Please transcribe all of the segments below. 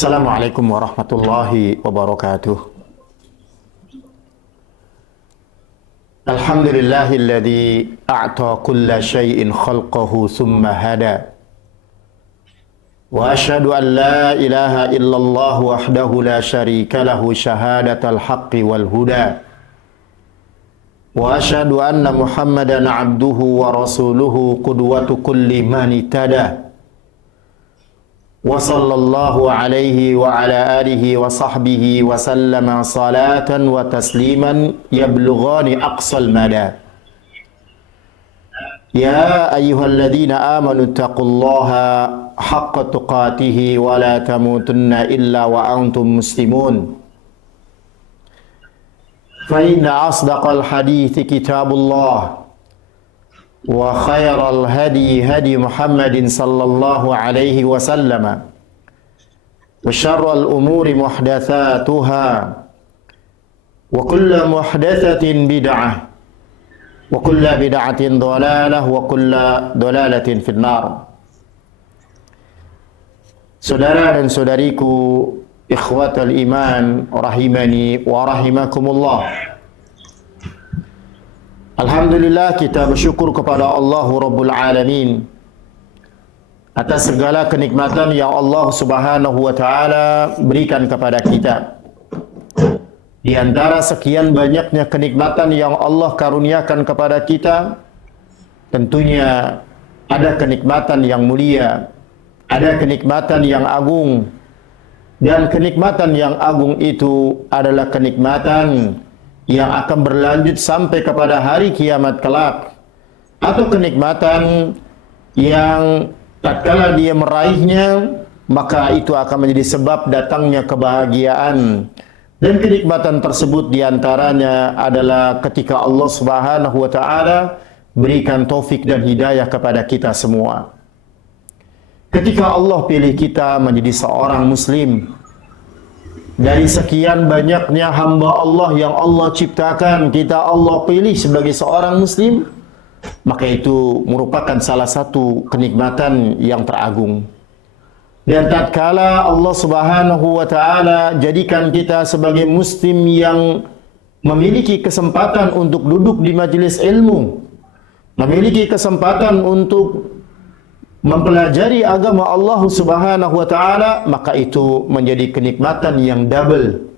Assalamualaikum warahmatullahi wabarakatuh. Alhamdulillahilladzi a'ta kulla syai'in khalqahu thumma hada. Wa asyhadu an la ilaha illallah wahdahu la syarika lahu syahadatal haqqi wal huda. Wa asyhadu anna Muhammadan abduhu wa rasuluhu qudwatu kulli man ihtada. Wa sallallahu alaihi wa ala alihi wa sahbihi wa sallama salatan wa tasliman yablughani aqsal mada. Ya ayyuhalladzina amanu taqullaha haqqa tuqatih wa la tamutunna illa wa antum muslimun. Fa inna asdaqal hadithi kitabullah wa khairal hadi hadi Muhammadin sallallahu alaihi wasallam wa syarral umuri muhdatsatuha wa kullu muhdatsatin bid'ah wa kullu bid'atin dhalalah wa kullu dhalalatin finnar. Saudara dan saudariku ikhwatal iman rahimani wa rahimakumullah. Alhamdulillah, kita bersyukur kepada Allah Rabbul Alamin atas segala kenikmatan yang Allah Subhanahu wa taala berikan kepada kita. Di antara sekian banyaknya kenikmatan yang Allah karuniakan kepada kita, tentunya ada kenikmatan yang mulia, ada kenikmatan yang agung, dan kenikmatan yang agung itu adalah kenikmatan yang akan berlanjut sampai kepada hari kiamat kelak, atau kenikmatan yang tatkala dia meraihnya maka itu akan menjadi sebab datangnya kebahagiaan. Dan kenikmatan tersebut diantaranya adalah ketika Allah Subhanahu wa taala berikan taufik dan hidayah kepada kita semua. Ketika Allah pilih kita menjadi seorang muslim dari sekian banyaknya hamba Allah yang Allah ciptakan, kita Allah pilih sebagai seorang muslim, maka itu merupakan salah satu kenikmatan yang teragung. Dan tatkala Allah Subhanahu wa taala jadikan kita sebagai muslim yang memiliki kesempatan untuk duduk di majelis ilmu, memiliki kesempatan untuk mempelajari agama Allah Subhanahu wa taala, maka itu menjadi kenikmatan yang double.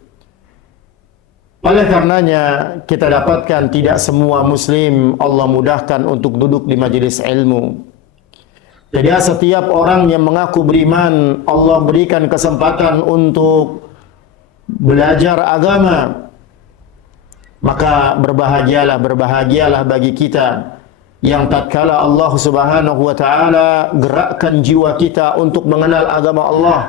Oleh karenanya kita dapatkan tidak semua muslim Allah mudahkan untuk duduk di majelis ilmu. Jadi setiap orang yang mengaku beriman Allah berikan kesempatan untuk belajar agama, maka berbahagialah bagi kita yang tatkala Allah Subhanahu wa taala gerakkan jiwa kita untuk mengenal agama Allah,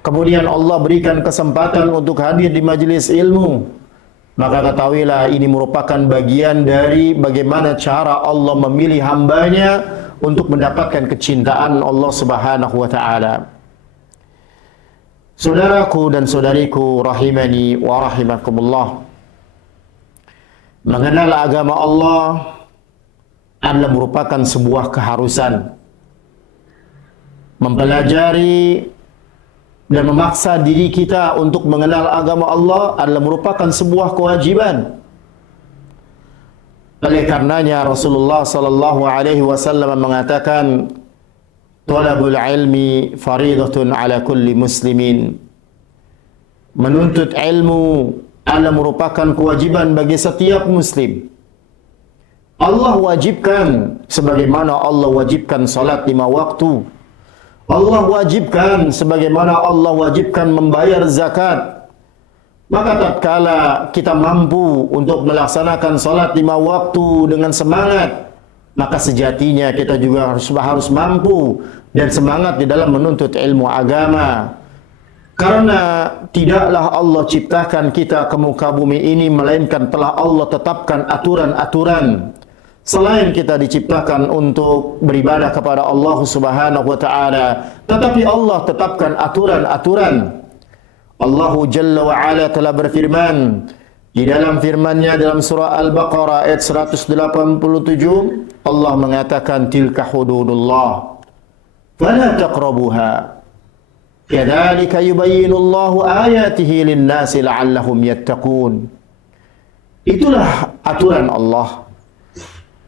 kemudian Allah berikan kesempatan untuk hadir di majelis ilmu, maka ketahuilah ini merupakan bagian dari bagaimana cara Allah memilih hambanya untuk mendapatkan kecintaan Allah Subhanahu wa taala. Saudaraku dan saudariku rahimani wa rahimakumullah, mengenal agama Allah adalah merupakan sebuah keharusan. Mempelajari dan memaksa diri kita untuk mengenal agama Allah adalah merupakan sebuah kewajiban. Oleh karenanya Rasulullah sallallahu alaihi wasallam mengatakan, "Talabul ilmi fariidatun ala kulli muslimin." Menuntut ilmu adalah merupakan kewajiban bagi setiap muslim. Allah wajibkan sebagaimana Allah wajibkan salat 5 waktu. Allah wajibkan sebagaimana Allah wajibkan membayar zakat. Maka tatkala kita mampu untuk melaksanakan salat 5 waktu dengan semangat, maka sejatinya kita juga harus mampu dan semangat di dalam menuntut ilmu agama. Karena tidaklah Allah ciptakan kita ke muka bumi ini melainkan telah Allah tetapkan aturan-aturan. Selain kita diciptakan untuk beribadah kepada Allah Subhanahu wa taala, tetapi Allah tetapkan aturan-aturan. Allah Jalla wa Ala telah berfirman di dalam firman-Nya dalam surah Al-Baqarah ayat 187, Allah mengatakan tilka hududullah fala taqrabuha. Kadzalika yubayyinullahu ayatihi lin-nasi la'allahum yattaqun. Itulah aturan Allah.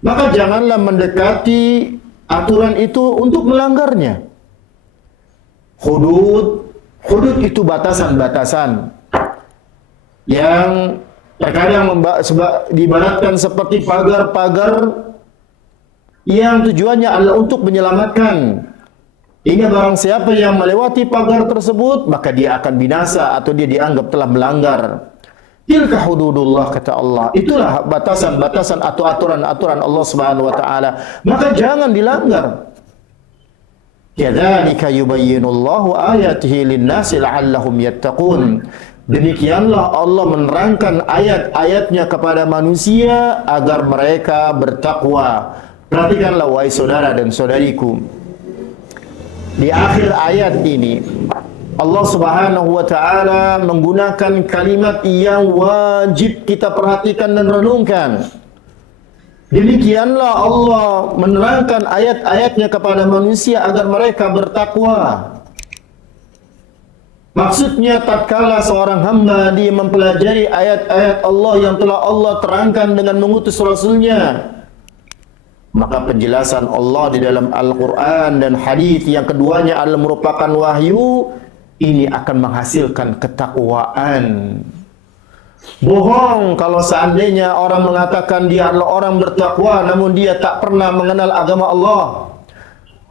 Maka janganlah mendekati aturan itu untuk melanggarnya. Hudud itu batasan-batasan yang terkadang diibaratkan seperti pagar-pagar yang tujuannya adalah untuk menyelamatkan. Hingga barang siapa yang melewati pagar tersebut, maka dia akan binasa atau dia dianggap telah melanggar. Tilka hududullah, kata Allah. Itulah batasan-batasan atau aturan-aturan Allah Subhanahu wa taala. Maka jangan dilanggar. Kadzalika yubayyinullahu ayatihi lin-nasi la'allahum yattaqun. Demikianlah Allah menerangkan ayat-ayatnya kepada manusia agar mereka bertakwa. Perhatikanlah wahai saudara dan saudariku. Di akhir ayat ini Allah Subhanahu wa taala menggunakan kalimat yang wajib kita perhatikan dan renungkan. Demikianlah Allah menerangkan ayat-ayatnya kepada manusia agar mereka bertakwa. Maksudnya tatkala seorang hamba dia mempelajari ayat-ayat Allah yang telah Allah terangkan dengan mengutus Rasulnya, maka penjelasan Allah di dalam Al-Quran dan hadis yang keduanya adalah merupakan wahyu, ini akan menghasilkan ketakwaan. Bohong kalau seandainya orang mengatakan dia adalah orang bertakwa namun dia tak pernah mengenal agama Allah.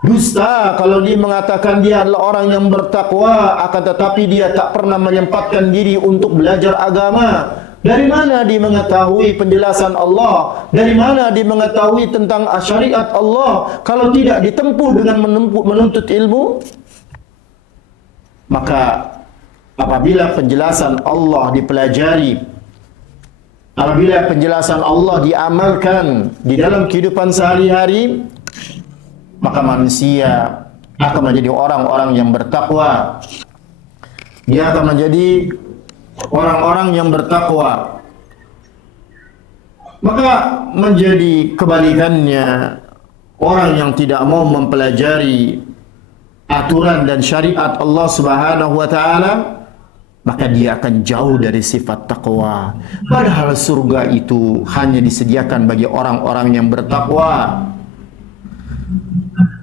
Dusta kalau dia mengatakan dia adalah orang yang bertakwa akan tetapi dia tak pernah menyempatkan diri untuk belajar agama. Dari mana dia mengetahui penjelasan Allah? Dari mana dia mengetahui tentang syariat Allah kalau tidak ditempuh dengan menuntut ilmu? Maka apabila penjelasan Allah dipelajari, apabila penjelasan Allah diamalkan di dalam kehidupan sehari-hari, maka manusia akan menjadi orang-orang yang bertakwa. Dia akan menjadi orang-orang yang bertakwa. Maka menjadi kebalikannya orang yang tidak mau mempelajari aturan dan syariat Allah Subhanahu wa taala, maka dia akan jauh dari sifat takwa. Padahal surga itu hanya disediakan bagi orang-orang yang bertakwa.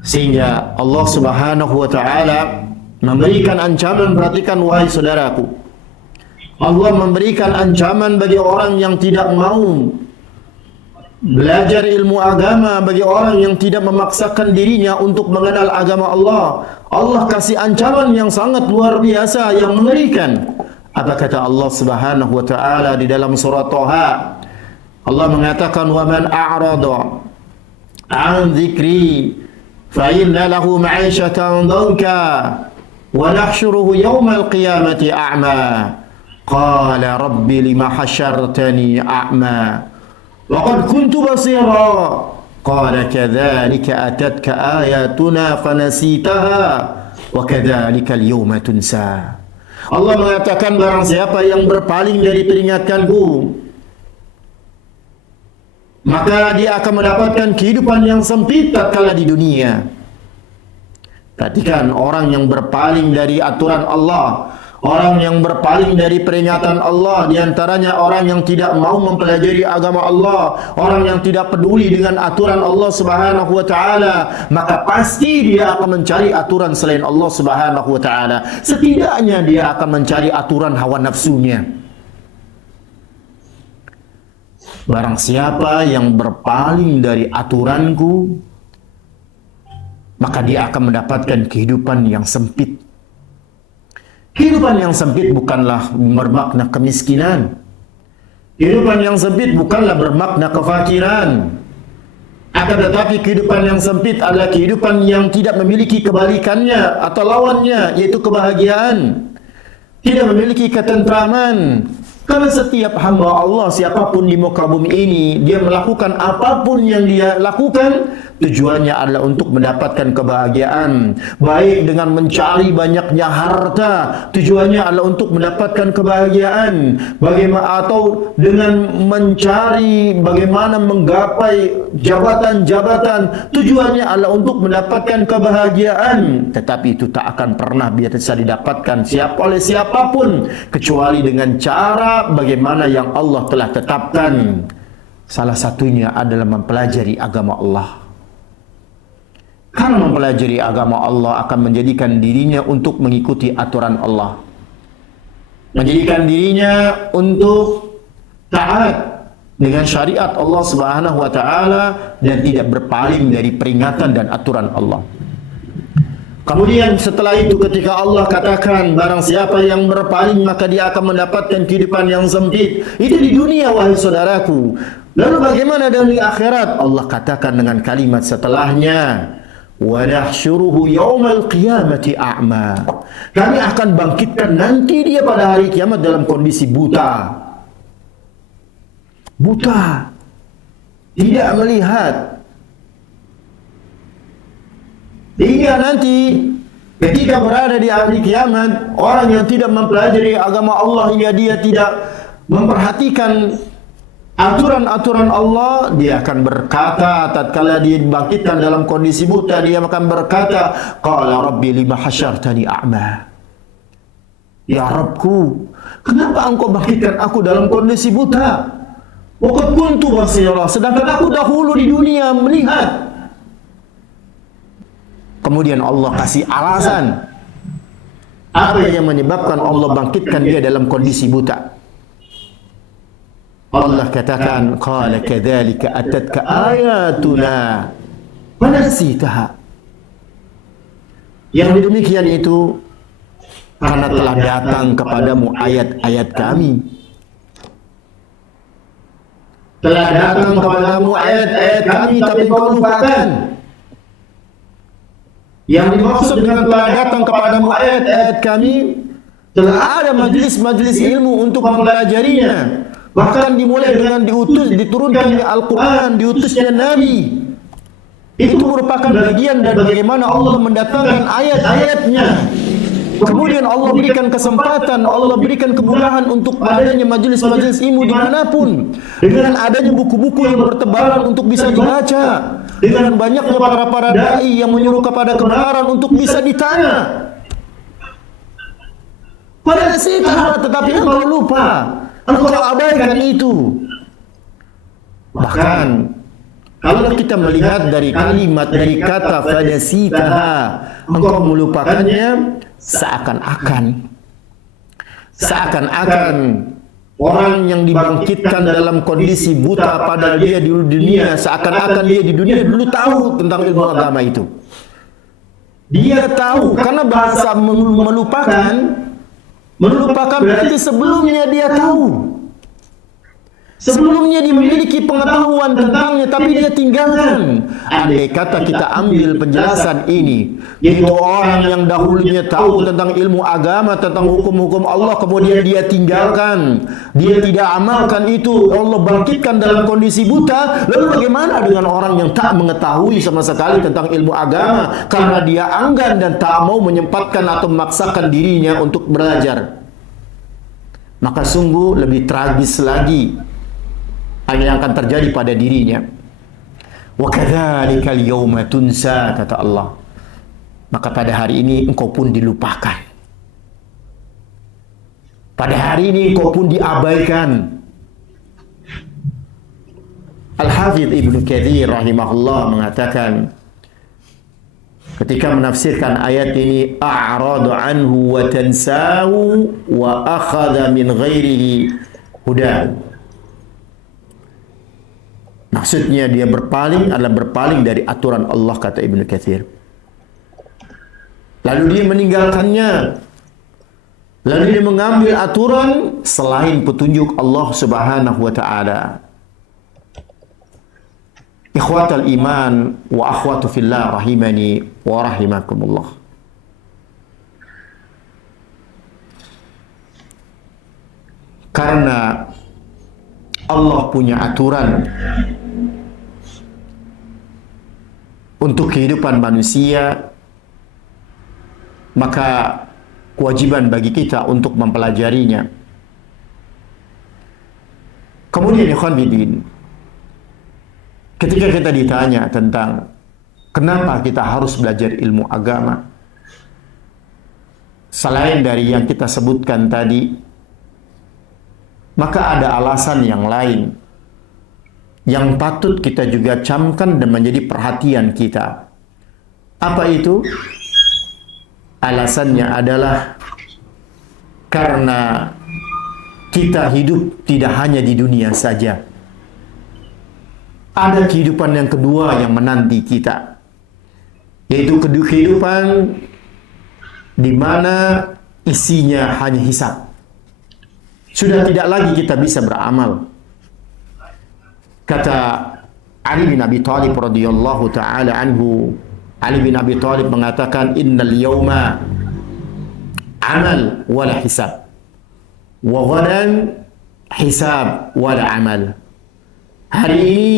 Sehingga Allah Subhanahu wa taala memberikan ancaman, perhatikan wahai saudaraku. Allah memberikan ancaman bagi orang yang tidak mau belajar ilmu agama, bagi orang yang tidak memaksakan dirinya untuk mengenal agama Allah. Allah kasih ancaman yang sangat luar biasa, yang mengerikan. Apa kata Allah Subhanahu wa taala di dalam surah Thaha? Allah mengatakan, "Wa man a'rada 'an dzikri fa inna lahu ma'isyatan dhanka wa nahsyuruhu yawmal qiyamati a'ma." Qala rabbi lima hasyartani a'ma wa qad kuntu basira. Qala kadzalika atatka ayatuna fanasitaha wa kadzalika al-yawma tunsa. Allah mengatakan barang siapa yang berpaling dari peringatanku, maka dia akan mendapatkan kehidupan yang sempit tatkala di dunia. Perhatikan, orang yang berpaling dari aturan Allah, orang yang berpaling dari peringatan Allah, diantaranya orang yang tidak mau mempelajari agama Allah, orang yang tidak peduli dengan aturan Allah Subhanahu wa taala, maka pasti dia akan mencari aturan selain Allah Subhanahu wa taala. Setidaknya dia akan mencari aturan hawa nafsunya. Barang siapa yang berpaling dari aturanku, maka dia akan mendapatkan kehidupan yang sempit. Kehidupan yang sempit bukanlah bermakna kemiskinan. Kehidupan yang sempit bukanlah bermakna kefakiran. Akan tetapi kehidupan yang sempit adalah kehidupan yang tidak memiliki kebalikannya atau lawannya, yaitu kebahagiaan. Tidak memiliki ketentraman. Karena setiap hamba Allah, siapapun di muka bumi ini, dia melakukan apapun yang dia lakukan, tujuannya adalah untuk mendapatkan kebahagiaan, baik dengan mencari banyaknya harta, tujuannya adalah untuk mendapatkan kebahagiaan, bagaimana atau dengan mencari bagaimana menggapai jabatan-jabatan, tujuannya adalah untuk mendapatkan kebahagiaan, tetapi itu tak akan pernah bisa didapatkan oleh siapapun kecuali dengan cara bagaimana yang Allah telah tetapkan. Salah satunya adalah mempelajari agama Allah. Karena mempelajari agama Allah akan menjadikan dirinya untuk mengikuti aturan Allah, menjadikan dirinya untuk taat dengan syariat Allah Subhanahu wa taala dan tidak berpaling dari peringatan dan aturan Allah. Kemudian setelah itu ketika Allah katakan barang siapa yang berpaling maka dia akan mendapatkan kehidupan yang sempit. Itu di dunia, wahai saudaraku. Lalu bagaimana dengan di akhirat? Allah katakan dengan kalimat setelahnya, wa nahsyuruhu yaumal qiyamati a'ma. Kami akan bangkitkan nanti dia pada hari kiamat dalam kondisi buta. Buta. Tidak melihat. Hingga nanti ketika berada di hari kiamat, orang yang tidak mempelajari agama Allah hingga dia tidak memperhatikan aturan-aturan Allah, dia akan berkata tatkala dia dibangkitkan dalam kondisi buta, dia akan berkata, qala rabbi lima hasyartani a'ma. Ya Rabbku, kenapa engkau bangkitkan aku dalam kondisi buta? Waqad kuntu basira, sedangkan aku dahulu di dunia melihat. Kemudian Allah kasih alasan apa yang menyebabkan Allah bangkitkan dia dalam kondisi buta. Allah katakan, qala kadzalika atatka ayatuna wa nasitaha. Yang demikian itu karena telah datang kepadamu ayat-ayat kami. Telah datang kepadamu ayat-ayat kami tapi kau lupakan. Yang dimaksud dengan telah datang kepadamu ayat-ayat kami, telah ada majlis-majlis ilmu untuk mempelajarinya. Bahkan dimulai dengan diturunkan Al-Quran, diutusnya Nabi. Itu merupakan bagian dari bagaimana Allah mendatangkan ayat-ayatnya. Kemudian Allah berikan kesempatan, Allah berikan kemudahan untuk adanya majlis-majlis ilmu dimanapun. Dengan adanya buku-buku yang bertebaran untuk bisa dibaca. Dengan banyaknya para da'i yang menyuruh kepada kebenaran untuk bisa ditanya. Pada nasihah, tetapi engkau lupa, engkau abaikan itu. Bahkan kalau kita melihat dari kalimat, dari kata fanasitaha, engkau melupakannya, seakan-akan orang yang dibangkitkan dalam kondisi buta padahal dia di dunia, seakan-akan dia di dunia dulu tahu tentang ilmu agama itu. Dia tahu, karena bahasa melupakan berarti sebelumnya dia tahu. Sebelumnya dia memiliki pengetahuan tentangnya, tapi dia tinggalkan. Andai kata kita ambil penjelasan ini, yaitu orang yang dahulunya tahu tentang ilmu agama, tentang hukum-hukum Allah, kemudian dia tinggalkan, dia tidak amalkan itu, Allah bangkitkan dalam kondisi buta. Lalu bagaimana dengan orang yang tak mengetahui sama sekali tentang ilmu agama, karena dia enggan dan tak mau menyempatkan atau memaksakan dirinya untuk belajar? Maka sungguh lebih tragis lagi yang akan terjadi pada dirinya. Wa kadzalikal yauma tunsa, kata Allah. Maka pada hari ini engkau pun dilupakan. Pada hari ini engkau pun diabaikan. Al-Hafidz Ibnu Katsir rahimahullah mengatakan ketika menafsirkan ayat ini, a'radu anhu wa tansahu wa akhadha min ghairihi hudan. Maksudnya dia berpaling adalah berpaling dari aturan Allah, kata Ibnu Katsir. Lalu dia meninggalkannya. Lalu dia mengambil aturan selain petunjuk Allah Subhanahu wa taala. Ikhwatal iman wa akhwatu fillah rahimani wa rahimakumullah. Karena Allah punya aturan, untuk kehidupan manusia, maka kewajiban bagi kita untuk mempelajarinya. Kemudian ikhwan fillah, ketika kita ditanya tentang kenapa kita harus belajar ilmu agama, selain dari yang kita sebutkan tadi, maka ada alasan yang lain yang patut kita juga camkan dan menjadi perhatian kita. Apa itu? Alasannya adalah karena kita hidup tidak hanya di dunia saja. Ada kehidupan yang kedua yang menanti kita, yaitu kehidupan di mana isinya hanya hisab. Sudah tidak lagi kita bisa beramal. Kata Ali bin Abi Thalib radhiyallahu taala anhu, Ali bin Abi Thalib mengatakan, innal yawma amal wala hisab, wa ghadan hisab wala amal. Hari ini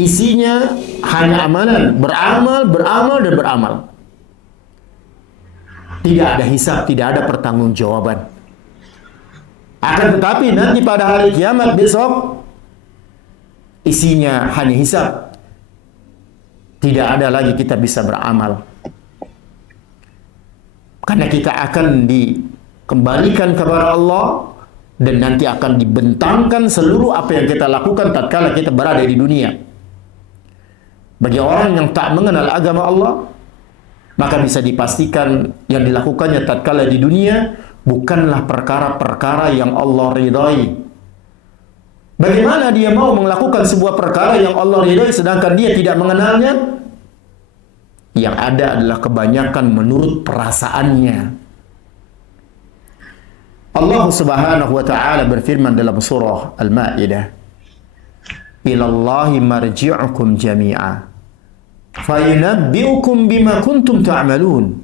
isinya hanya amalan, beramal dan beramal. Tidak ada hisab, tidak ada pertanggungjawaban. Akan tetapi nanti pada hari kiamat besok, isinya hanya hisab. Tidak ada lagi kita bisa beramal. Karena kita akan dikembalikan kepada Allah dan nanti akan dibentangkan seluruh apa yang kita lakukan tatkala kita berada di dunia. Bagi orang yang tak mengenal agama Allah, maka bisa dipastikan yang dilakukannya tatkala di dunia bukanlah perkara-perkara yang Allah ridhai. Bagaimana dia mau melakukan sebuah perkara yang Allah ridhai sedangkan dia tidak mengenalnya? Yang ada adalah kebanyakan menurut perasaannya. Allah Subhanahu wa taala berfirman dalam surah Al-Maidah, "Ilallahi marji'ukum jami'a, fayunabbi'ukum bima kuntum ta'malun."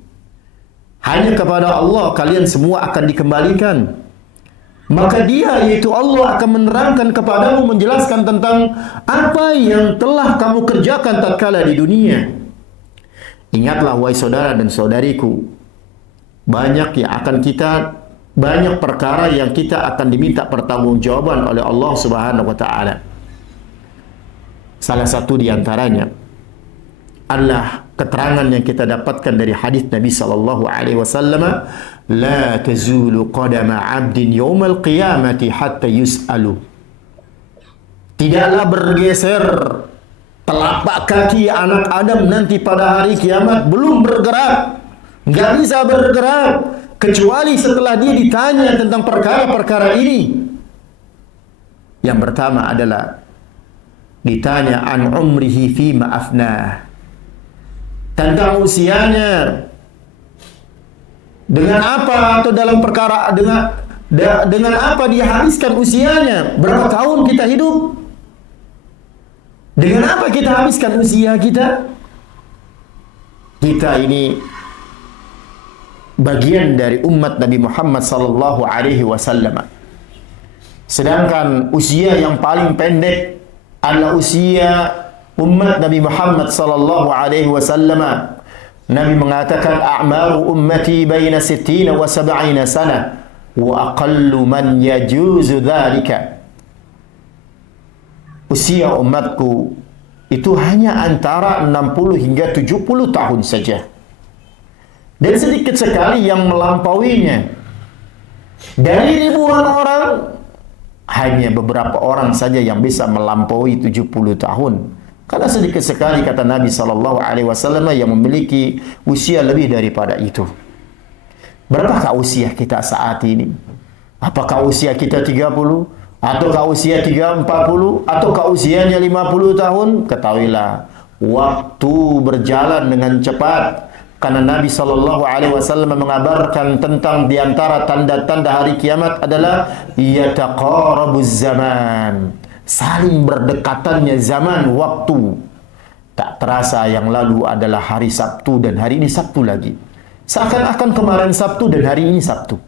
Hanya kepada Allah kalian semua akan dikembalikan. Maka dia, yaitu Allah, akan menerangkan kepadamu, menjelaskan tentang apa yang telah kamu kerjakan tatkala di dunia. Ingatlah wahai saudara dan saudariku, banyak perkara yang kita akan diminta pertanggungjawaban oleh Allah Subhanahu wa taala. Salah satu di antaranya adalah keterangan yang kita dapatkan dari hadis Nabi sallallahu alaihi wasallam, la tazulu qadama 'abdin yaumal qiyamati hatta yus'alu. Tidaklah bergeser telapak kaki anak Adam nanti pada hari kiamat, belum bergerak, nggak bisa bergerak kecuali setelah dia ditanya tentang perkara-perkara ini. Yang pertama adalah ditanya an umrihi fima afnah, tentang usianya, dengan apa atau dalam perkara dengan apa dia habiskan usianya, berapa tahun kita hidup, dengan apa kita habiskan usia kita. Kita ini bagian dari umat Nabi Muhammad sallallahu alaihi wasallam. Sedangkan usia yang paling pendek adalah usia umat Nabi Muhammad sallallahu alaihi wasallam. Nabi mengatakan, a'maru ummati baina 60 wa 70 sana wa aqallu man yajuzu dzalika. Usia umatku itu hanya antara 60 hingga 70 tahun saja. Dan sedikit sekali yang melampauinya. Dari ribuan orang, hanya beberapa orang saja yang bisa melampaui 70 tahun. Karena sedikit sekali, kata Nabi SAW, yang memiliki usia lebih daripada itu. Berapakah usia kita saat ini? Apakah usia kita 30? Ataukah usia 40? Ataukah usianya 50 tahun? Ketahuilah, waktu berjalan dengan cepat. Karena Nabi SAW mengabarkan tentang diantara tanda-tanda hari kiamat adalah yataqarabuz zaman, saling berdekatannya zaman, waktu. Tak terasa yang lalu adalah hari Sabtu dan hari ini Sabtu lagi. Seakan-akan kemarin Sabtu dan hari ini Sabtu.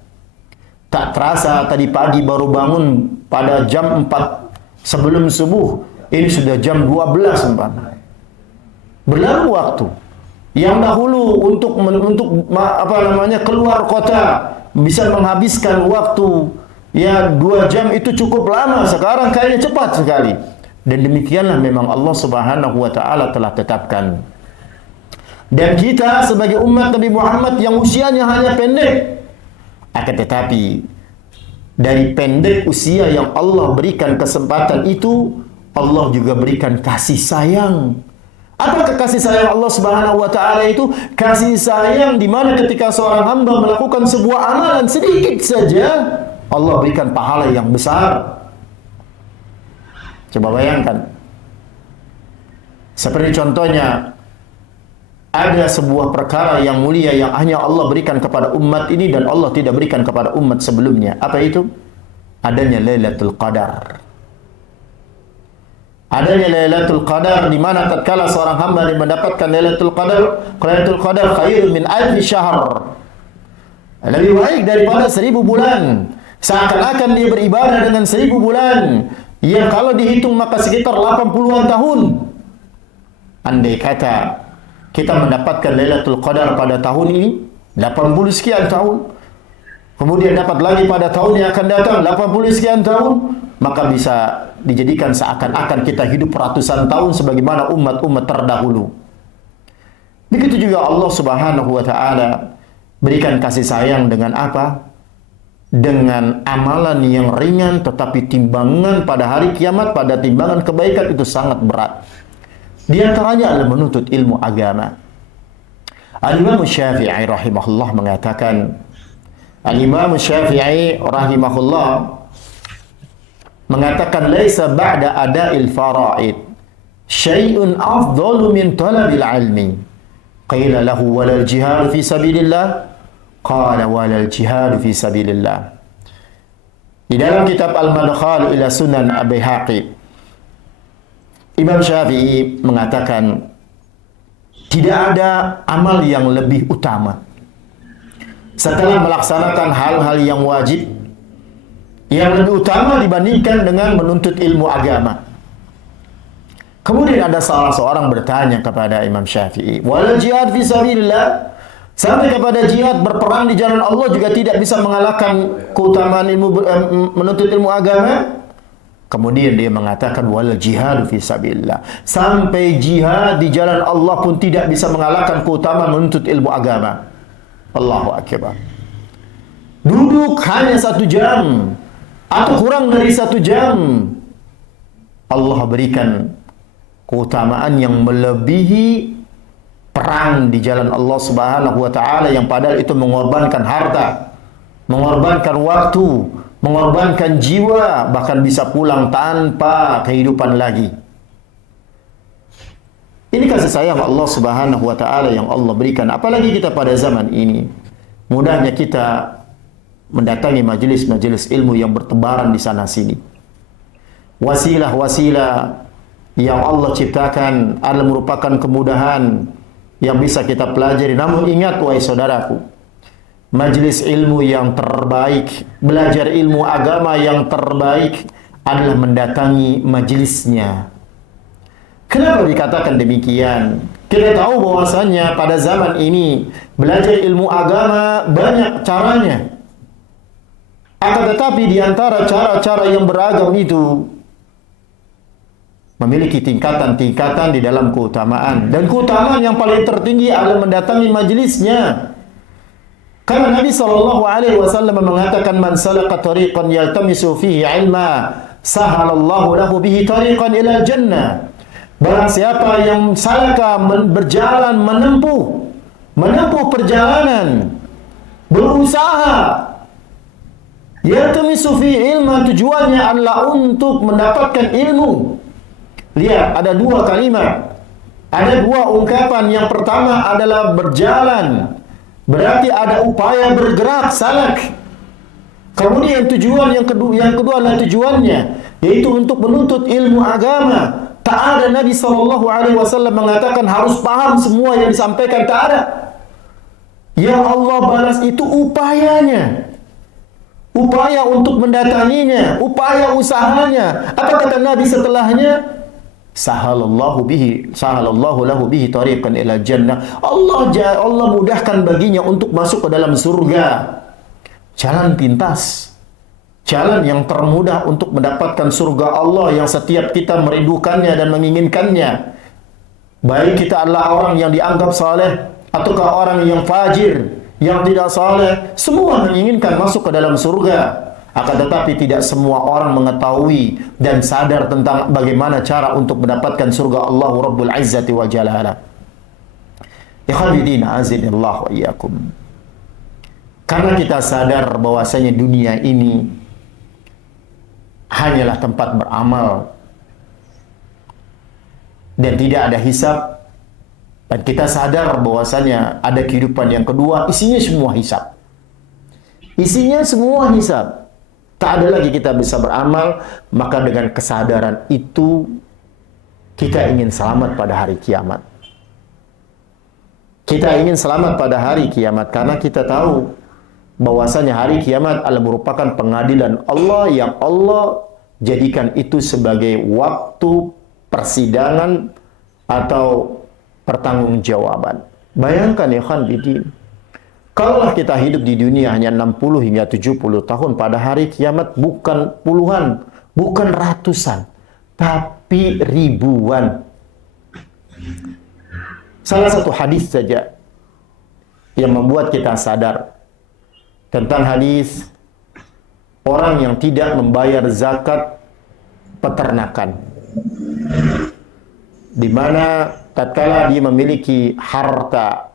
Tak terasa tadi pagi baru bangun pada jam 4 sebelum subuh, ini sudah jam 12 umpamanya. Berlalu waktu. Yang dahulu untuk keluar kota bisa menghabiskan waktu 2 jam itu cukup lama, sekarang kayaknya cepat sekali. Dan demikianlah memang Allah Subhanahu wa taala telah tetapkan. Dan kita sebagai umat Nabi Muhammad yang usianya hanya pendek, akan tetapi dari pendek usia yang Allah berikan kesempatan itu, Allah juga berikan kasih sayang. Apakah kasih sayang Allah Subhanahu wa taala itu? Kasih sayang di mana ketika seorang hamba melakukan sebuah amalan sedikit saja, Allah berikan pahala yang besar. Coba bayangkan. Seperti contohnya, ada sebuah perkara yang mulia yang hanya Allah berikan kepada umat ini dan Allah tidak berikan kepada umat sebelumnya. Apa itu? Adanya Lailatul Qadar. Adanya Lailatul Qadar, di mana tatkala seorang hamba yang mendapatkan Lailatul Qadar khairun min alfi syahr. Lebih baik daripada 1000 bulan. Seakan-akan dia beribadah dengan 1000 bulan. Yang kalau dihitung maka sekitar 80-an tahun. Andai kata kita mendapatkan Lailatul Qadar pada tahun ini 80 sekian tahun, kemudian dapat lagi pada tahun yang akan datang 80 sekian tahun, maka bisa dijadikan seakan-akan kita hidup ratusan tahun sebagaimana umat-umat terdahulu. Begitu juga Allah Subhanahu wa taala berikan kasih sayang dengan apa? Dengan amalan yang ringan, tetapi timbangan pada hari kiamat, pada timbangan kebaikan itu sangat berat. Di antaranya adalah menuntut ilmu agama. Al-Imam Syafi'i rahimahullah mengatakan, Al-Imam Syafi'i rahimahullah mengatakan, laisa ba'da ada'il fara'id syai'un afdalu min talabil ilmi. Qila lahu walal jihad fi sabilillah, qala walal jihad fi sabilillah. Di dalam kitab Al-Madkhal ila Sunan Al-Baihaqi, Imam Syafi'i mengatakan, tidak ada amal yang lebih utama setelah melaksanakan hal-hal yang wajib, yang lebih utama dibandingkan dengan menuntut ilmu agama. Kemudian ada salah seorang bertanya kepada Imam Syafi'i, wala jihad fi sabilillah, sampai kepada jihad berperang di jalan Allah juga tidak bisa mengalahkan keutamaan menuntut ilmu agama. Kemudian dia mengatakan wal jihad fi sabilillah, sampai jihad di jalan Allah pun tidak bisa mengalahkan keutamaan menuntut ilmu agama. Allahu akbar. Duduk hanya 1 jam atau kurang dari 1 jam, Allah berikan keutamaan yang melebihi perang di jalan Allah Subhanahu wa taala, yang padahal itu mengorbankan harta, mengorbankan waktu, mengorbankan jiwa, bahkan bisa pulang tanpa kehidupan lagi. Ini kasih sayang Allah Subhanahu wa taala yang Allah berikan. Apalagi kita pada zaman ini, mudahnya kita mendatangi majelis-majelis ilmu yang bertebaran di sana sini. Wasilah-wasilah yang Allah ciptakan adalah merupakan kemudahan yang bisa kita pelajari. Namun ingat wahai saudaraku, majelis ilmu yang terbaik, belajar ilmu agama yang terbaik adalah mendatangi majelisnya. Kenapa dikatakan demikian? Kita tahu bahwasannya pada zaman ini belajar ilmu agama banyak caranya. Akan tetapi di antara cara-cara yang beragam itu memiliki tingkatan-tingkatan di dalam keutamaan. Dan keutamaan yang paling tertinggi adalah mendatangi majelisnya. Karena Nabi SAW mengatakan, man salaka tariqan yaltamisu fihi ilma, sahalallahu lahu bihi tariqan ila jannah. Barang siapa yang salaka berjalan, menempuh perjalanan, berusaha, yaltamisu fihi ilma, tujuannya adalah untuk mendapatkan ilmu. Lihat, ada 2 kalimat, ada 2 ungkapan. Yang pertama adalah berjalan, berarti ada upaya bergerak, salak. Kemudian tujuan yang kedua adalah tujuannya, yaitu untuk menuntut ilmu agama. Tak ada Nabi SAW mengatakan harus paham semua yang disampaikan, tak ada. Yang Allah balas itu upayanya, upaya untuk mendatanginya, upaya usahanya. Apa kata Nabi setelahnya? sahalallahu lahu bihi tariqan ila jannah. Allah mudahkan baginya untuk masuk ke dalam surga. Jalan pintas, jalan yang termudah untuk mendapatkan surga Allah yang setiap kita merindukannya dan menginginkannya. Baik kita adalah orang yang dianggap saleh ataukah orang yang fajir, yang tidak saleh, semua menginginkan masuk ke dalam surga. Akan tetapi tidak semua orang mengetahui dan sadar tentang bagaimana cara untuk mendapatkan surga Allah Rabbul Izzati wa Jalala. Ikhwanidina azinillah wa iyyakum. Karena kita sadar bahwasanya dunia ini hanyalah tempat beramal dan tidak ada hisab, dan kita sadar bahwasanya ada kehidupan yang kedua, isinya semua hisab. Isinya semua hisab. Tak ada lagi kita bisa beramal, maka dengan kesadaran itu kita ingin selamat pada hari kiamat. Kita ingin selamat pada hari kiamat karena kita tahu bahwasanya hari kiamat adalah merupakan pengadilan Allah yang Allah jadikan itu sebagai waktu persidangan atau pertanggungjawaban. Bayangkan ya kan bidin. Kalaulah kita hidup di dunia hanya 60 hingga 70 tahun, pada hari kiamat bukan puluhan, bukan ratusan, tapi ribuan. Salah satu hadis saja yang membuat kita sadar tentang hadis orang yang tidak membayar zakat peternakan, di mana tatkala dia memiliki harta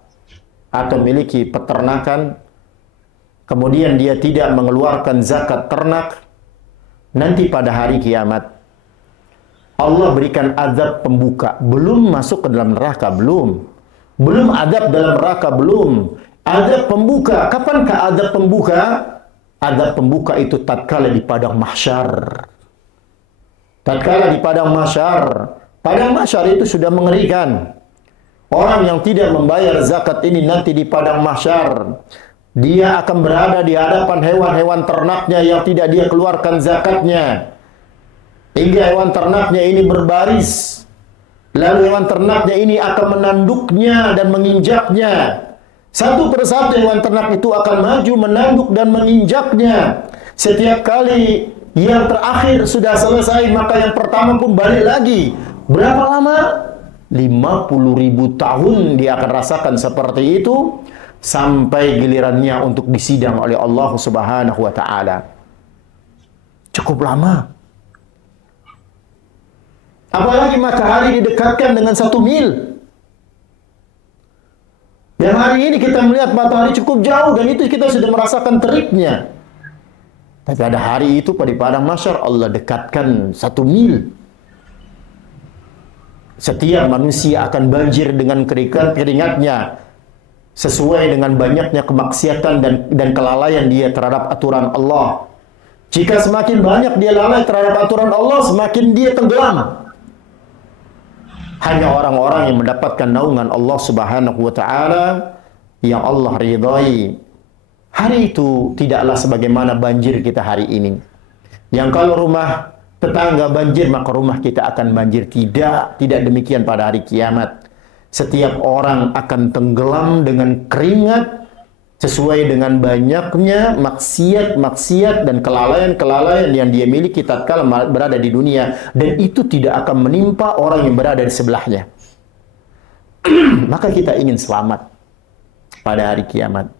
atau memiliki peternakan, kemudian dia tidak mengeluarkan zakat ternak, nanti pada hari kiamat Allah berikan azab pembuka. Belum masuk ke dalam neraka, belum azab dalam neraka, belum. Azab pembuka. Kapankah azab pembuka? Azab pembuka itu tatkala di padang mahsyar. Tatkala di padang mahsyar. Padang mahsyar itu sudah mengerikan. Orang yang tidak membayar zakat ini nanti di padang mahsyar, dia akan berada di hadapan hewan-hewan ternaknya yang tidak dia keluarkan zakatnya. Hingga hewan ternaknya ini berbaris. Lalu hewan ternaknya ini akan menanduknya dan menginjaknya. Satu persatu hewan ternak itu akan maju menanduk dan menginjaknya. Setiap kali yang terakhir sudah selesai, maka yang pertama pun balik lagi. Berapa lama? 50.000 tahun dia akan rasakan seperti itu sampai gilirannya untuk disidang oleh Allah Subhanahu wa taala. Cukup lama. Apalagi matahari didekatkan dengan 1 mil. Yang hari ini kita melihat matahari cukup jauh dan itu kita sudah merasakan teriknya. Tapi ada hari itu pada padang mahsyar Allah dekatkan 1 mil. Setiap manusia akan banjir dengan keringatnya sesuai dengan banyaknya kemaksiatan dan kelalaian dia terhadap aturan Allah. Jika semakin banyak dia lalai terhadap aturan Allah, semakin dia tenggelam. Hanya orang-orang yang mendapatkan naungan Allah Subhanahu wa taala yang Allah ridhai, hari itu tidaklah sebagaimana banjir kita hari ini. Yang kalau rumah tetangga banjir, maka rumah kita akan banjir. Tidak demikian pada hari kiamat. Setiap orang akan tenggelam dengan keringat sesuai dengan banyaknya maksiat dan kelalaian yang dia miliki tatkala berada di dunia, dan itu tidak akan menimpa orang yang berada di sebelahnya. Maka kita ingin selamat pada hari kiamat.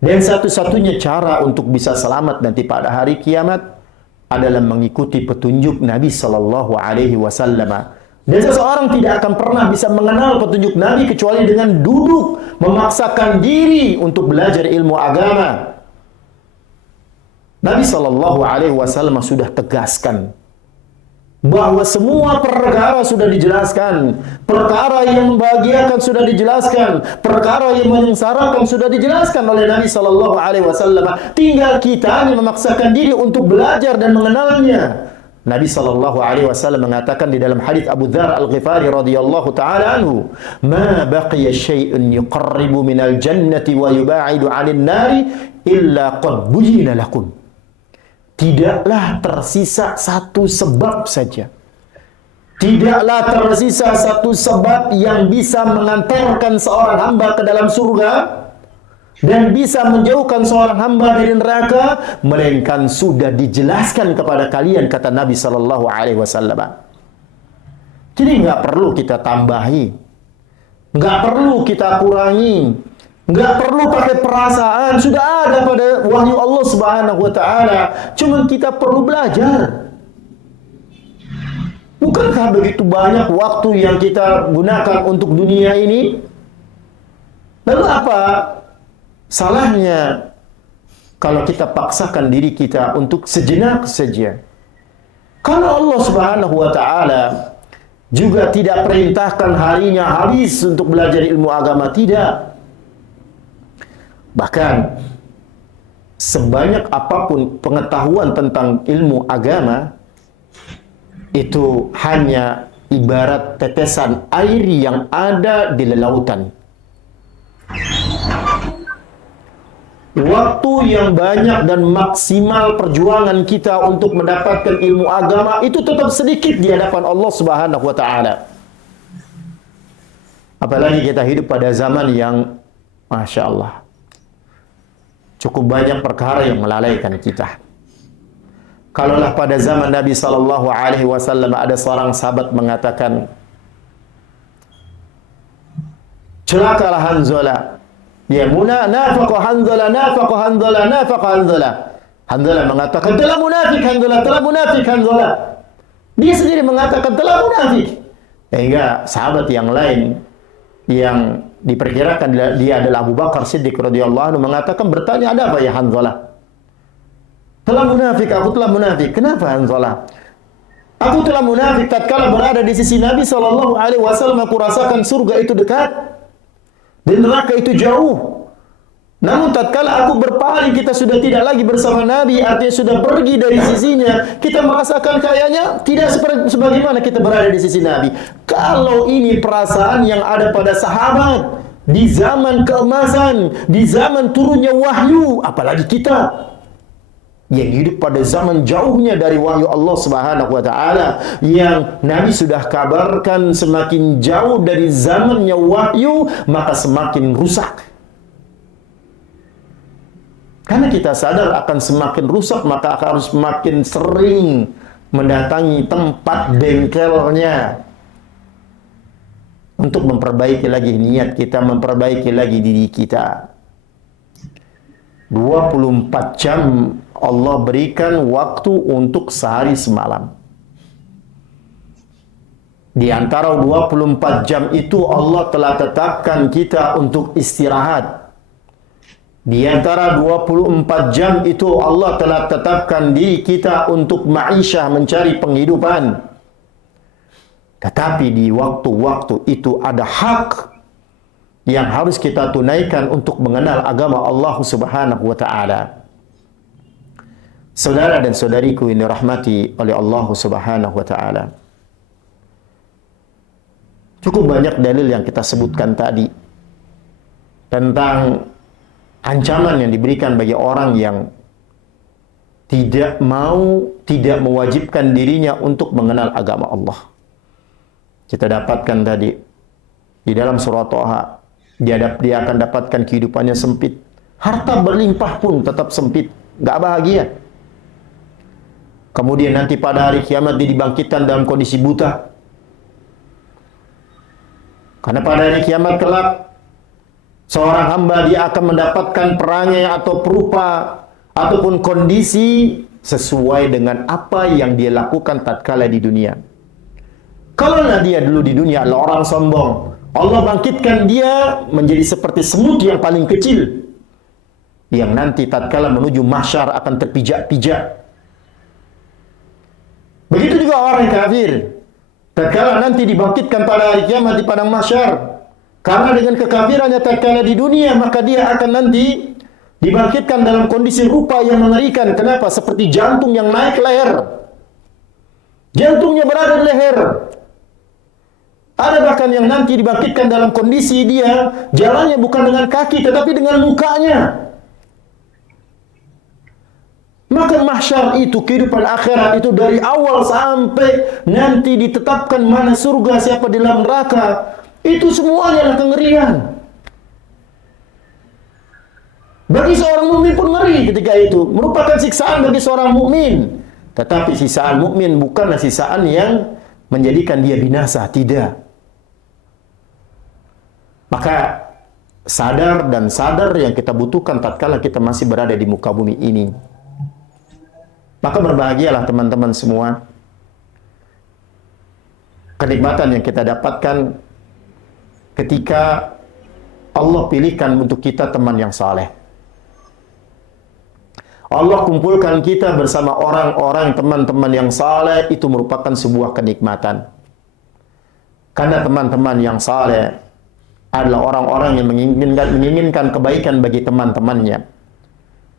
Dan satu-satunya cara untuk bisa selamat nanti pada hari kiamat adalah mengikuti petunjuk Nabi sallallahu alaihi wasallam. Dan seseorang tidak akan pernah bisa mengenal petunjuk Nabi kecuali dengan duduk memaksakan diri untuk belajar ilmu agama. Nabi sallallahu alaihi wasallam sudah tegaskan bahwa semua perkara sudah dijelaskan, perkara yang membahagiakan sudah dijelaskan, perkara yang menyengsarakan sudah dijelaskan oleh Nabi sallallahu alaihi wasallam. Tinggal kita yang memaksakan diri untuk belajar dan mengenalnya. Nabi sallallahu alaihi wasallam mengatakan di dalam hadis Abu Dzar Al-Ghifari radhiyallahu taala anhu, "Ma baqiya syai'un yuqarribu minal jannati wa yuba'idu 'anil nari illa qad buyyina lakum." Tidaklah tersisa satu sebab saja. tidaklah tersisa satu sebab yang bisa mengantarkan seorang hamba ke dalam surga dan bisa menjauhkan seorang hamba dari neraka, melainkan sudah dijelaskan kepada kalian, kata Nabi sallallahu alaihi wasallam. Jadi nggak perlu kita tambahi, nggak perlu kita kurangi, nggak perlu pakai perasaan, sudah ada pada wahyu Allah Subhanahu wa taala. Cuma kita perlu belajar. Bukankah begitu banyak waktu yang kita gunakan untuk dunia ini? Lalu apa salahnya kalau kita paksakan diri kita untuk sejenak saja? Karena Allah Subhanahu wa taala juga tidak perintahkan harinya habis untuk belajar ilmu agama, tidak. Bahkan sebanyak apapun pengetahuan tentang ilmu agama, itu hanya ibarat tetesan air yang ada di lautan. Waktu yang banyak dan maksimal perjuangan kita untuk mendapatkan ilmu agama itu tetap sedikit di hadapan Allah Subhanahu wa taala. Apalagi kita hidup pada zaman yang Masya Allah, cukup banyak perkara yang melalaikan kita. Kalaulah pada zaman Nabi sallallahu alaihi wasallam ada seorang sahabat mengatakan, celakalah Hanzalah. Ya, nafaqa Hanzalah, nafaqa Hanzalah, nafaqa Hanzalah. Hanzalah mengatakan, telah munafik Hanzalah, telah munafik Hanzalah. Dia sendiri mengatakan telah munafik. Sehingga sahabat yang lain yang diperkirakan dia adalah Abu Bakar Siddiq radhiyallahu anhu mengatakan, bertanya, ada apa ya Hanzalah? Telah munafik, aku telah munafik. Kenapa Hanzalah? Aku telah munafik tatkala berada di sisi Nabi sallallahu alaihi wasallam, aku rasakan surga itu dekat dan neraka itu jauh. Namun tatkala aku berpaling, kita sudah tidak lagi bersama Nabi, artinya sudah pergi dari sisinya, kita merasakan kayaknya tidak sebagaimana kita berada di sisi Nabi. Kalau ini perasaan yang ada pada sahabat di zaman keemasan, di zaman turunnya wahyu, apalagi kita yang hidup pada zaman jauhnya dari wahyu Allah Subhanahu wa taala, yang Nabi sudah kabarkan semakin jauh dari zamannya wahyu, maka semakin rusak. Karena kita sadar akan semakin rusak, maka akan harus semakin sering mendatangi tempat bengkelnya untuk memperbaiki lagi niat kita, memperbaiki lagi diri kita. 24 jam Allah berikan waktu untuk sehari semalam. Di antara 24 jam itu Allah telah tetapkan kita untuk istirahat. Di antara 24 jam itu Allah telah tetapkan diri kita untuk ma'isyah, mencari penghidupan. Tetapi di waktu-waktu itu ada hak yang harus kita tunaikan untuk mengenal agama Allah Subhanahu wa taala. Saudara dan saudariku ini rahmati oleh Allah Subhanahu wa taala. Cukup banyak dalil yang kita sebutkan tadi tentang ancaman yang diberikan bagi orang yang tidak mewajibkan dirinya untuk mengenal agama Allah. Kita dapatkan tadi di dalam surah Thaha, dia akan dapatkan kehidupannya sempit. Harta berlimpah pun tetap sempit, nggak bahagia. Kemudian nanti pada hari kiamat dia dibangkitkan dalam kondisi buta. Karena pada hari kiamat kelak, seorang hamba dia akan mendapatkan perangai atau perupa ataupun kondisi sesuai dengan apa yang dia lakukan tatkala di dunia. Kalau dia dulu di dunia adalah orang sombong, Allah bangkitkan dia menjadi seperti semut yang paling kecil, yang nanti tatkala menuju mahsyar akan terpijak-pijak. Begitu juga orang kafir, tatkala nanti dibangkitkan pada hari kiamat di padang mahsyar, karena dengan kekafirannya tatkala di dunia, maka dia akan nanti dibangkitkan dalam kondisi rupa yang mengerikan. Kenapa? Seperti jantung yang naik ke leher. Jantungnya berada di leher. Ada bahkan yang nanti dibangkitkan dalam kondisi dia jalannya bukan dengan kaki tetapi dengan mukanya. Maka mahsyar itu, kehidupan akhirat itu dari awal sampai nanti ditetapkan mana surga, siapa di dalam neraka, itu semuanya adalah kengerian. Bagi seorang mukmin pun ngeri ketika itu, merupakan siksaan bagi seorang mukmin. Tetapi siksaan mukmin bukanlah siksaan yang menjadikan dia binasa, tidak. Maka sadar yang kita butuhkan tatkala kita masih berada di muka bumi ini. Maka berbahagialah teman-teman semua. Kenikmatan yang kita dapatkan ketika Allah pilihkan untuk kita teman yang saleh. Allah kumpulkan kita bersama orang-orang, teman-teman yang saleh, itu merupakan sebuah kenikmatan. Karena teman-teman yang saleh adalah orang-orang yang menginginkan kebaikan bagi teman-temannya.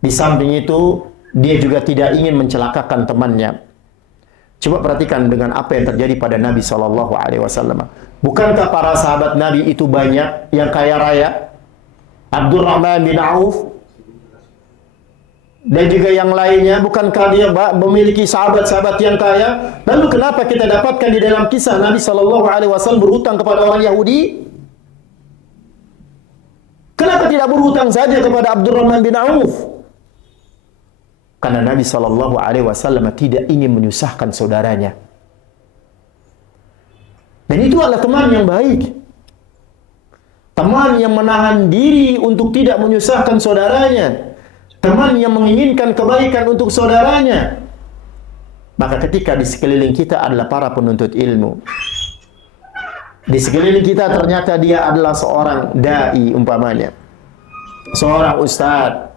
Di samping itu, dia juga tidak ingin mencelakakan temannya. Coba perhatikan dengan apa yang terjadi pada Nabi SAW. Bukankah para sahabat Nabi itu banyak yang kaya raya? Abdurrahman bin Auf dan juga yang lainnya, bukankah dia memiliki sahabat-sahabat yang kaya? Lalu kenapa kita dapatkan di dalam kisah Nabi SAW berhutang kepada orang Yahudi? Kenapa tidak berhutang saja kepada Abdurrahman bin Auf? Karena Nabi SAW tidak ingin menyusahkan saudaranya. Dan itu adalah teman yang baik. Teman yang menahan diri untuk tidak menyusahkan saudaranya. Teman yang menginginkan kebaikan untuk saudaranya. Maka ketika di sekeliling kita adalah para penuntut ilmu. Di sekeliling kita ternyata dia adalah seorang da'i umpamanya. Seorang ustadz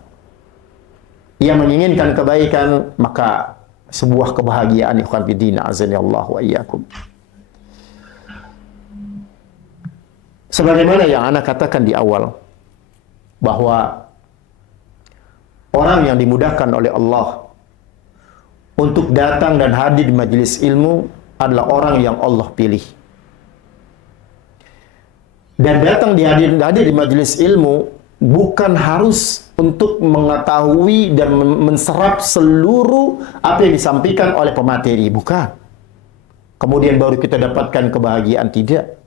yang menginginkan kebaikan, maka sebuah kebahagiaan ikhwan fillah azanillahu wa iyyakum. Sebagaimana yang ana katakan di awal, bahwa orang yang dimudahkan oleh Allah untuk datang dan hadir di majelis ilmu adalah orang yang Allah pilih. Dan datang hadir di majelis ilmu bukan harus untuk mengetahui dan menserap seluruh apa yang disampaikan oleh pemateri, bukan. Kemudian baru kita dapatkan kebahagiaan, tidak.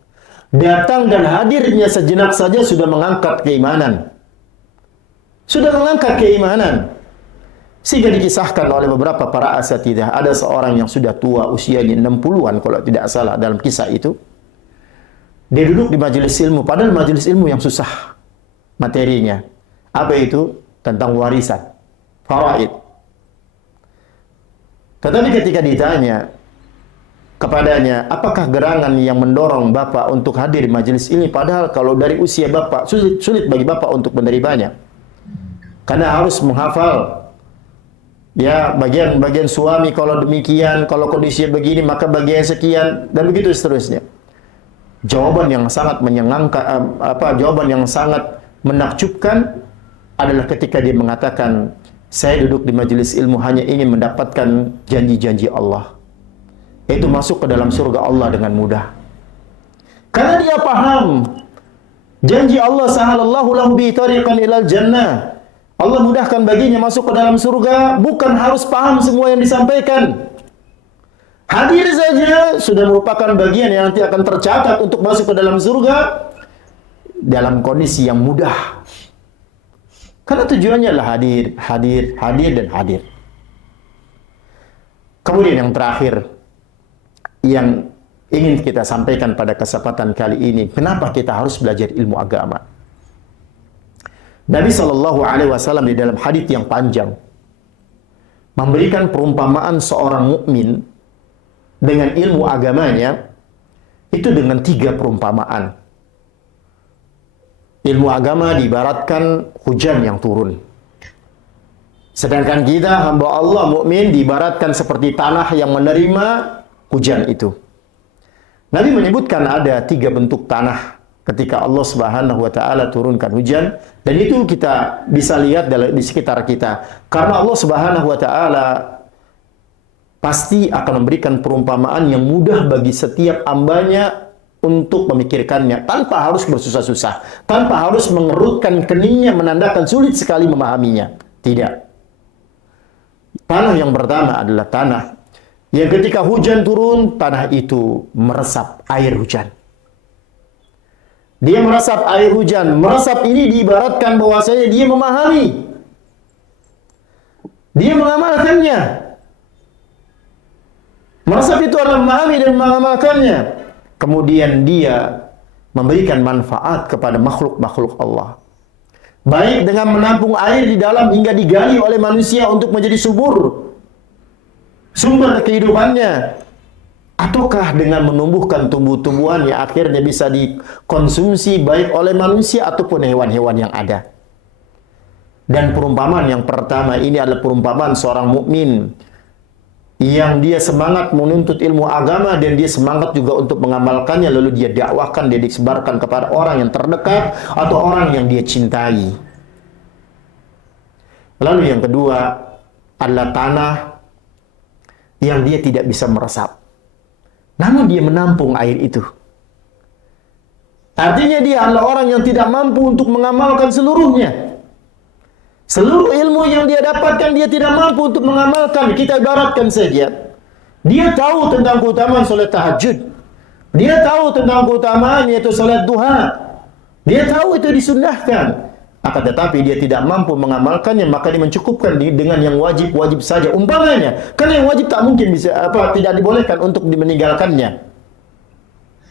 Datang dan hadirnya sejenak saja sudah mengangkat keimanan. Sudah mengangkat keimanan. Sehingga dikisahkan oleh beberapa para asatidzah, ada seorang yang sudah tua, usianya 60-an kalau tidak salah dalam kisah itu. Dia duduk di majelis ilmu, padahal majelis ilmu yang susah materinya. Apa itu? Tentang warisan, faraid. Tetapi ketika ditanya kepadanya, apakah gerangan yang mendorong Bapak untuk hadir di majelis ini, padahal kalau dari usia Bapak sulit bagi Bapak untuk menerimanya. Karena harus menghafal. Ya, bagian suami kalau demikian, kalau kondisi begini maka bagian sekian, dan begitu seterusnya. Jawaban yang sangat menyenangkan, jawaban yang sangat menakjubkan adalah ketika dia mengatakan, saya duduk di majelis ilmu hanya ingin mendapatkan janji-janji Allah. Itu masuk ke dalam surga Allah dengan mudah. Karena dia paham janji Allah, sahalallahu lahu bi tariqan ilal jannah. Allah mudahkan baginya masuk ke dalam surga, bukan harus paham semua yang disampaikan. Hadir saja sudah merupakan bagian yang nanti akan tercatat untuk masuk ke dalam surga dalam kondisi yang mudah. Karena tujuannya adalah hadir, dan hadir. Kemudian yang terakhir yang ingin kita sampaikan pada kesempatan kali ini, kenapa kita harus belajar ilmu agama? Nabi SAW di dalam hadits yang panjang memberikan perumpamaan seorang mukmin dengan ilmu agamanya itu dengan 3 perumpamaan. Ilmu agama diibaratkan hujan yang turun. Sedangkan kita hamba Allah mukmin diibaratkan seperti tanah yang menerima hujan itu. Nabi menyebutkan ada 3 bentuk tanah ketika Allah Subhanahu wa taala turunkan hujan, dan itu kita bisa lihat di sekitar kita. Karena Allah Subhanahu wa taala pasti akan memberikan perumpamaan yang mudah bagi setiap hambanya untuk memikirkannya, tanpa harus bersusah-susah, tanpa harus mengerutkan keningnya menandakan sulit sekali memahaminya. Tidak. Tanah yang pertama adalah tanah yang ketika hujan turun, tanah itu meresap air hujan. Dia meresap air hujan. Meresap ini diibaratkan bahwasanya dia memahami. Dia mengamalkannya. Meresap itu adalah memahami dan mengamalkannya. Kemudian dia memberikan manfaat kepada makhluk-makhluk Allah. Baik dengan menampung air di dalam hingga digali oleh manusia untuk menjadi sumber kehidupannya, ataukah dengan menumbuhkan tumbuh-tumbuhan yang akhirnya bisa dikonsumsi baik oleh manusia ataupun hewan-hewan yang ada. Dan perumpamaan yang pertama ini adalah perumpamaan seorang mukmin yang dia semangat menuntut ilmu agama dan dia semangat juga untuk mengamalkannya, lalu dia dakwahkan, dia disebarkan kepada orang yang terdekat atau orang yang dia cintai. Lalu yang kedua adalah tanah yang dia tidak bisa meresap, namun dia menampung air itu. Artinya dia adalah orang yang tidak mampu untuk mengamalkan seluruhnya. Seluruh ilmu yang dia dapatkan, dia tidak mampu untuk mengamalkan. Kita ibaratkan saja, dia tahu tentang keutamaan salat tahajud. Dia tahu tentang keutamaan yaitu salat duha. Dia tahu itu disunnahkan. Akan tetapi dia tidak mampu mengamalkannya, maka dia mencukupkan dengan yang wajib-wajib saja. Umpamanya, karena yang wajib tak mungkin bisa tidak dibolehkan untuk meninggalkannya.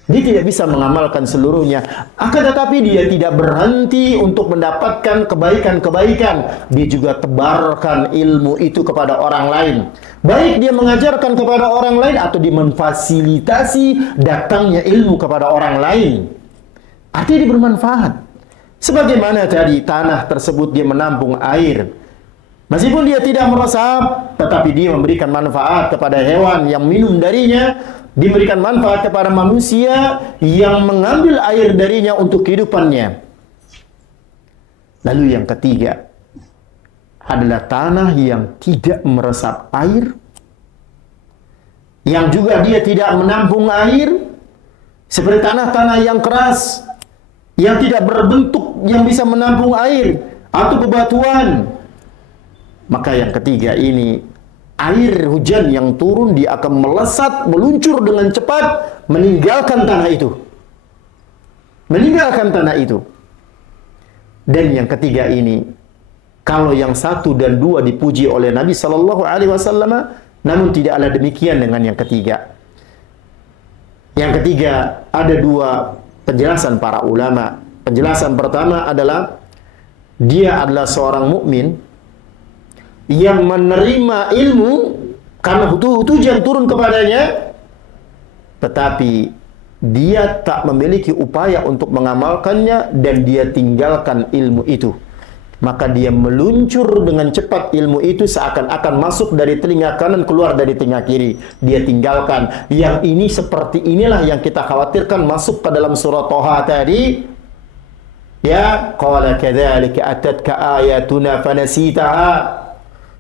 Dia tidak bisa mengamalkan seluruhnya. Akan tetapi dia tidak berhenti untuk mendapatkan kebaikan-kebaikan. Dia juga tebarkan ilmu itu kepada orang lain. Baik dia mengajarkan kepada orang lain atau dia memfasilitasi datangnya ilmu kepada orang lain. Artinya dia bermanfaat. Sebagaimana tadi tanah tersebut dia menampung air. Meskipun dia tidak meresap, tetapi dia memberikan manfaat kepada hewan yang minum darinya. Diberikan manfaat kepada manusia yang mengambil air darinya untuk kehidupannya. Lalu yang ketiga adalah tanah yang tidak meresap air, yang juga dia tidak menampung air, seperti tanah-tanah yang keras, yang tidak berbentuk, yang bisa menampung air, atau bebatuan. Maka yang ketiga ini, air hujan yang turun dia akan melesat, meluncur dengan cepat, meninggalkan tanah itu. Meninggalkan tanah itu. Dan yang ketiga ini, kalau yang satu dan dua dipuji oleh Nabi Sallallahu Alaihi Wasallam, namun tidaklah demikian dengan yang ketiga. Yang ketiga, ada dua penjelasan para ulama. Penjelasan pertama adalah, dia adalah seorang mukmin yang menerima ilmu karena hujan turun kepadanya, tetapi dia tak memiliki upaya untuk mengamalkannya dan dia tinggalkan ilmu itu. Maka dia meluncur dengan cepat ilmu itu seakan-akan masuk dari telinga kanan keluar dari telinga kiri. Dia tinggalkan. Yang ini seperti inilah yang kita khawatirkan masuk ke dalam surah Thaha tadi. Ya, qala kadzalika atatka ayatuna fanasitaha.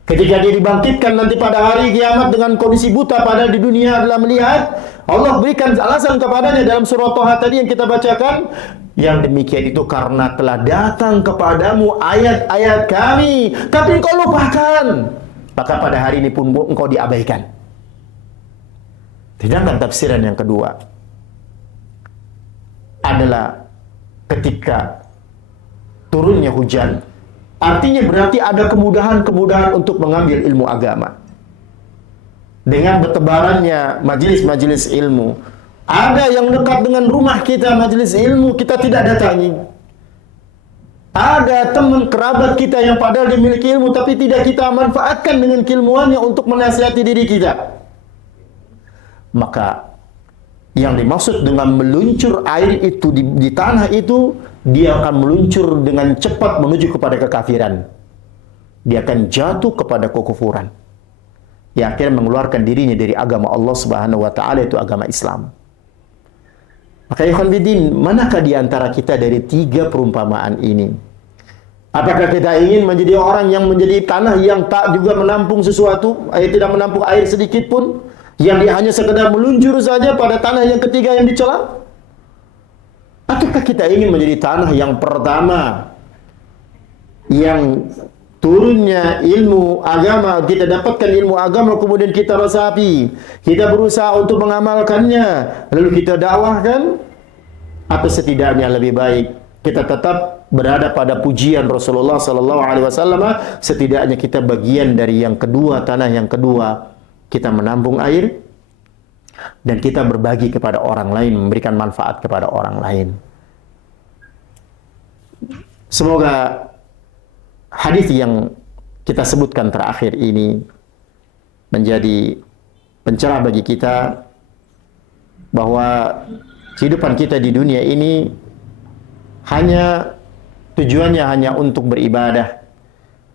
Ketika dia dibangkitkan nanti pada hari kiamat dengan kondisi buta, padahal di dunia adalah melihat, Allah berikan alasan kepadanya dalam surah Thaha tadi yang kita bacakan, yang demikian itu karena telah datang kepadamu ayat-ayat kami, tapi engkau lupakan, maka pada hari ini pun engkau diabaikan. Sedangkan tafsiran yang kedua adalah ketika turunnya hujan, artinya berarti ada kemudahan-kemudahan untuk mengambil ilmu agama. Dengan bertebarannya majelis-majelis ilmu, ada yang dekat dengan rumah kita majelis ilmu, kita tidak datangi. Ada teman kerabat kita yang padahal dimiliki ilmu, tapi tidak kita manfaatkan dengan keilmuannya untuk menasihati diri kita. Maka yang dimaksud dengan meluncur air itu di tanah itu, dia akan meluncur dengan cepat menuju kepada kekafiran. Dia akan jatuh kepada kekufuran. Yang akhirnya mengeluarkan dirinya dari agama Allah Subhanahu wa taala, itu agama Islam. Maka ikhwan fillah, manakah di antara kita dari tiga perumpamaan ini? Apakah kita ingin menjadi orang yang menjadi tanah yang tak juga menampung sesuatu, tidak menampung air sedikit pun, yang dia hanya sekedar meluncur saja pada tanah yang ketiga yang dicela? Ataukah kita ingin menjadi tanah yang pertama, yang turunnya ilmu agama, kita dapatkan ilmu agama, kemudian kita resapi, kita berusaha untuk mengamalkannya, lalu kita dakwahkan, atau setidaknya lebih baik kita tetap berada pada pujian Rasulullah sallallahu alaihi wasallam, setidaknya kita bagian dari yang kedua, tanah yang kedua, kita menampung air dan kita berbagi kepada orang lain, memberikan manfaat kepada orang lain. Semoga hadis yang kita sebutkan terakhir ini menjadi pencerah bagi kita bahwa kehidupan kita di dunia ini tujuannya hanya untuk beribadah,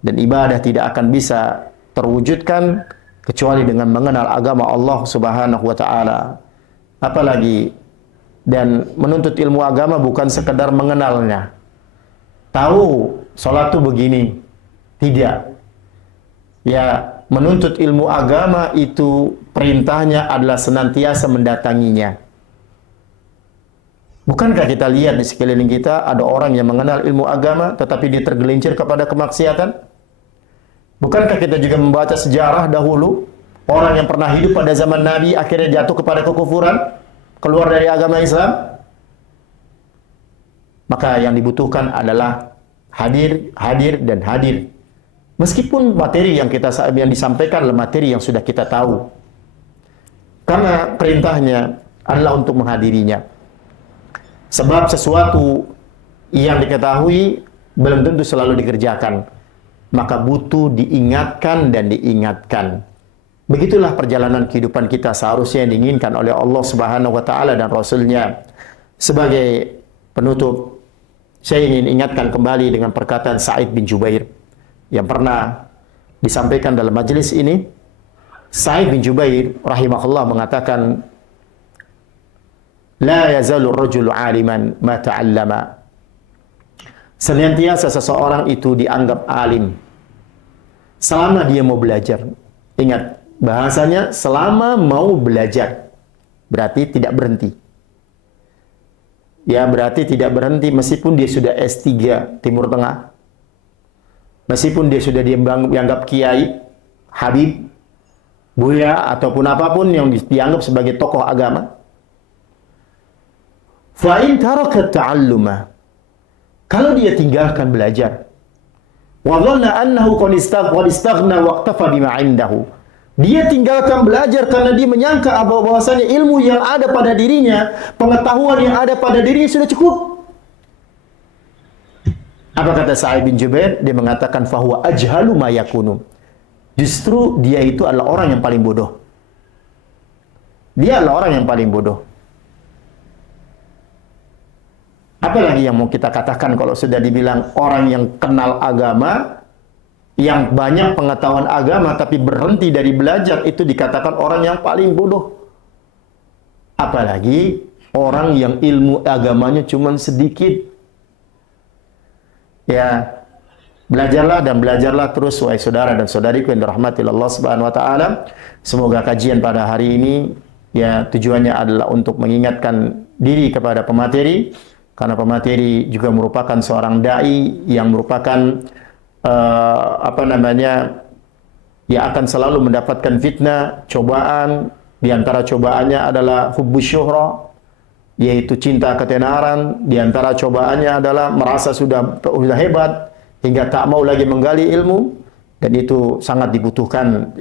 dan ibadah tidak akan bisa terwujudkan kecuali dengan mengenal agama Allah Subhanahu wa taala. Apalagi dan menuntut ilmu agama bukan sekedar mengenalnya. Tahu salat itu begini. Tidak. Ya, menuntut ilmu agama itu perintahnya adalah senantiasa mendatanginya. Bukankah kita lihat di sekeliling kita ada orang yang mengenal ilmu agama tetapi dia tergelincir kepada kemaksiatan? Bukankah kita juga membaca sejarah dahulu orang yang pernah hidup pada zaman Nabi akhirnya jatuh kepada kekufuran, keluar dari agama Islam? Maka yang dibutuhkan adalah hadir, dan hadir. Meskipun materi yang disampaikan adalah materi yang sudah kita tahu. Karena perintahnya adalah untuk menghadirinya. Sebab sesuatu yang diketahui belum tentu selalu dikerjakan. Maka butuh diingatkan dan diingatkan. Begitulah perjalanan kehidupan kita seharusnya yang diinginkan oleh Allah Subhanahu wa taala dan Rasul-Nya. Sebagai penutup, saya ingin ingatkan kembali dengan perkataan Sa'id bin Jubair yang pernah disampaikan dalam majelis ini. Sa'id bin Jubair rahimahullah mengatakan, la yazalu ar-rajulu 'aliman ma ta'allama. Senantiasa seseorang itu dianggap alim selama dia mau belajar. Ingat, bahasanya selama mau belajar. Berarti tidak berhenti. Ya, berarti tidak berhenti meskipun dia sudah S3 Timur Tengah. Meskipun dia sudah dianggap kiai, habib, buya, ataupun apapun yang dianggap sebagai tokoh agama. Fa'in taraka ta'alluma, kalau dia tinggalkan belajar, wa dhanna annahu qad istaghna wa iktafa bima 'indahu, dia tinggalkan belajar karena dia menyangka bahwasanya ilmu yang ada pada dirinya, pengetahuan yang ada pada dirinya sudah cukup. Apa kata Sa'id bin Jubair? Dia mengatakan fahuwa ajhalu ma yakunu. Justru dia itu adalah orang yang paling bodoh. Dia adalah orang yang paling bodoh. Apalagi yang mau kita katakan kalau sudah dibilang orang yang kenal agama, yang banyak pengetahuan agama tapi berhenti dari belajar, itu dikatakan orang yang paling bodoh. Apalagi orang yang ilmu agamanya cuma sedikit. Ya, belajarlah dan belajarlah terus wahai saudara dan saudariku yang dirahmati Allah Subhanahu wa taala. Semoga kajian pada hari ini ya tujuannya adalah untuk mengingatkan diri kepada pemateri, karena pemateri juga merupakan seorang dai yang merupakan yang akan selalu mendapatkan fitnah, cobaan. Di antara cobaannya adalah hubbus syuhra, yaitu cinta ketenaran. Di antara cobaannya adalah merasa sudah hebat hingga tak mau lagi menggali ilmu, dan itu sangat dibutuhkan,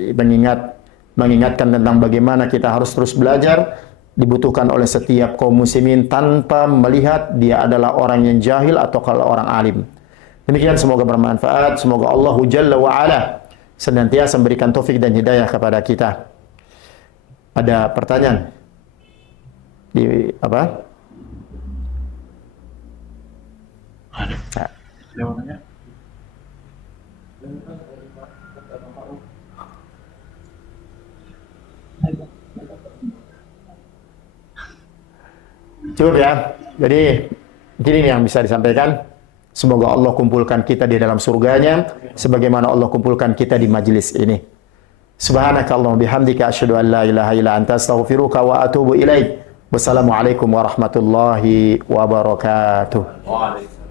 mengingatkan tentang bagaimana kita harus terus belajar. Dibutuhkan oleh setiap kaum muslimin tanpa melihat dia adalah orang yang jahil atau kalau orang alim. Demikian, semoga bermanfaat. Semoga Allah Jalla wa Ala senantiasa memberikan taufik dan hidayah kepada kita. Ada pertanyaan? Di apa? Ada. Jawabannya? Cukup ya. Jadi ini yang bisa disampaikan. Semoga Allah kumpulkan kita di dalam surganya sebagaimana Allah kumpulkan kita di majlis ini. Subhanakallahumma bihamdika asyhadu an la ilaha illa anta astaghfiruka wa atubu ilaik. Wassalamualaikum warahmatullahi wabarakatuh. Waalaikumsalam.